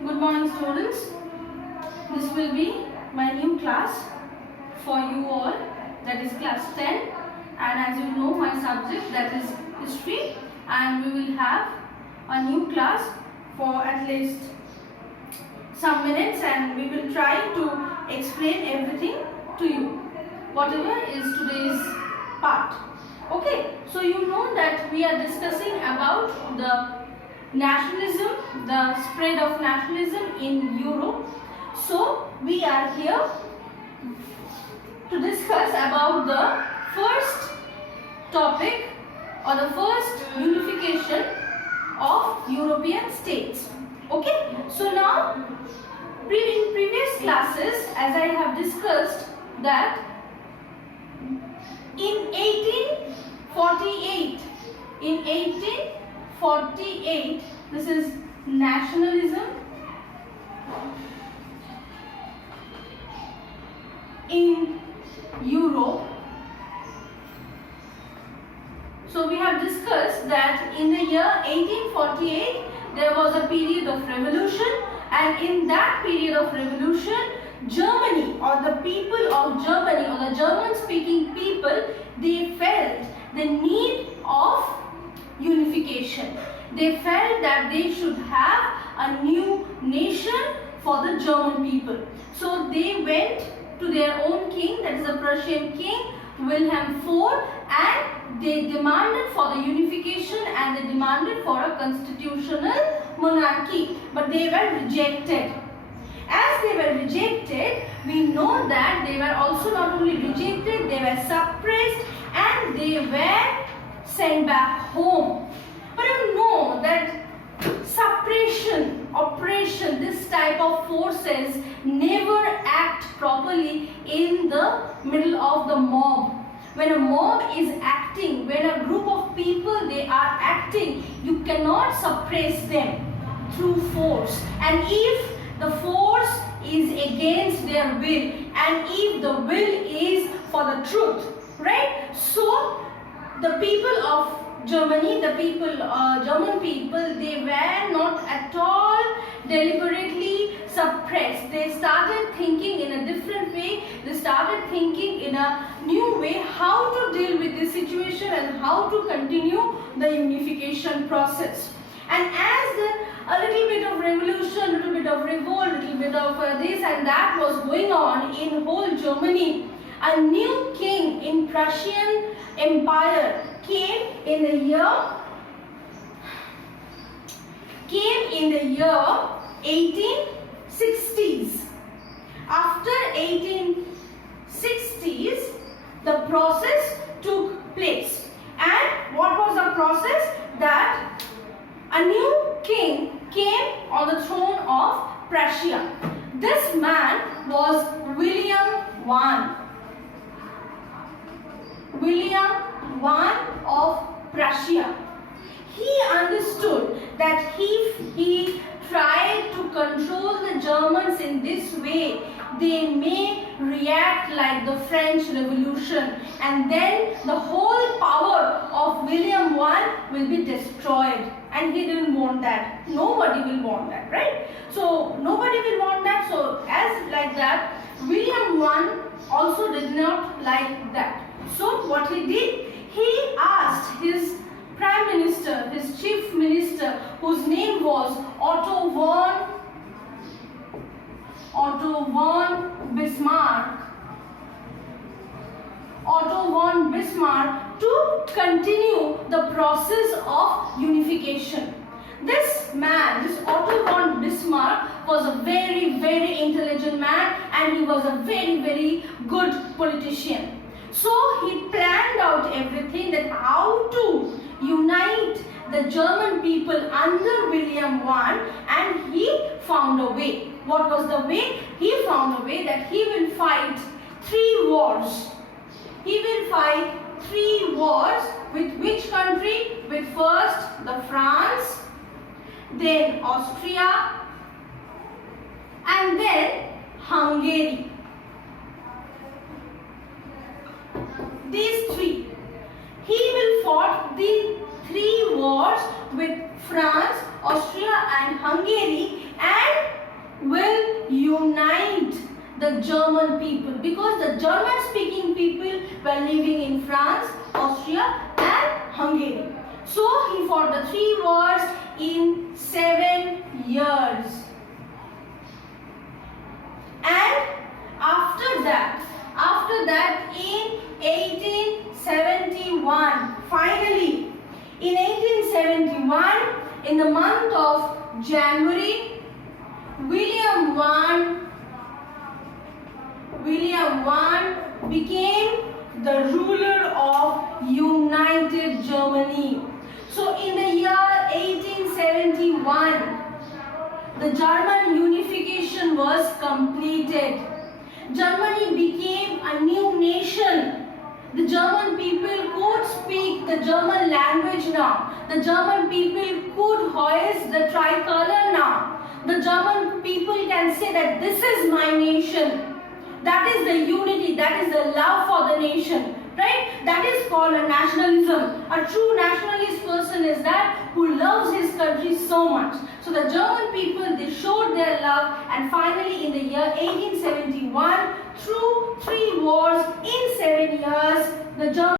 Good morning, students. This will be my new class for you all, that is class 10, and as you know my subject, that is history, and we will have a new class for at least some minutes, and we will try to explain everything to you, whatever is today's part. Okay, so you know that we are discussing about the nationalism, the spread of nationalism in Europe. So we are here to discuss about the first topic or the first unification of European states. Okay, so now in previous classes, as I have discussed, that in 1848, this is nationalism in Europe. So we have discussed that in the year 1848 there was a period of revolution, and in that period of revolution, Germany, or the people of Germany, or the German speaking people, they felt the need of unification. They felt that they should have a new nation for the German people. So they went to their own king, that is the Prussian king, Wilhelm IV, and they demanded for the unification and they demanded for a constitutional monarchy, but they were rejected. As they were rejected, we know that they were also not only rejected, they were suppressed and they were sent back home. But you know that suppression, oppression, this type of forces never act properly in the middle of the mob. When a mob is acting, when a group of people they are acting, you cannot suppress them through force. And if the force is against their will, and if the will is for the truth, right? So the people of Germany, German people, they were not at all deliberately suppressed. They started thinking in a different way. They started thinking in a new way how to deal with this situation and how to continue the unification process. And as a little bit of revolution, a little bit of revolt, a little bit of this and that was going on in whole Germany, a new king in Prussian Empire came in the year 1860s. After 1860s, the process took place. And what was the process? That a new king came on the throne of Prussia. This man was William I. William I of Prussia. He understood that if he tried to control the Germans in this way, they may react like the French Revolution, and then the whole power of William I will be destroyed. And he didn't want that. Nobody will want that, right? So nobody will want that. So as like that, William I also did not like that. So what he did, he asked his prime minister, his chief minister, whose name was Otto von Bismarck to continue the process of unification. This man, this Otto von Bismarck, was a very, very intelligent man, and he was a very, very good politician. So he planned out everything, that how to unite the German people under William I, and he found a way. What was the way? He found a way that he will fight 3 wars. He will fight 3 wars with which country? With first the France, then Austria, and then Hungary. These 3. He will fight the 3 wars with France, Austria and Hungary, and will unite the German people, because the German speaking people were living in France, Austria and Hungary. So he fought the 3 wars in 7 years. And after that in 1871, finally in 1871, in the month of January, William I became the ruler of United Germany. So in the year 1871, the German unification was completed. Germany became a new nation. The German people could speak the German language now. The German people could hoist the tricolor now. The German people can say that this is my nation. That is the unity, that is the love for the nation, right? That is called a nationalism. A true nationalist person is that who loves his country so much. So the German people, they showed their love, and finally in the year 1871, through 3 wars,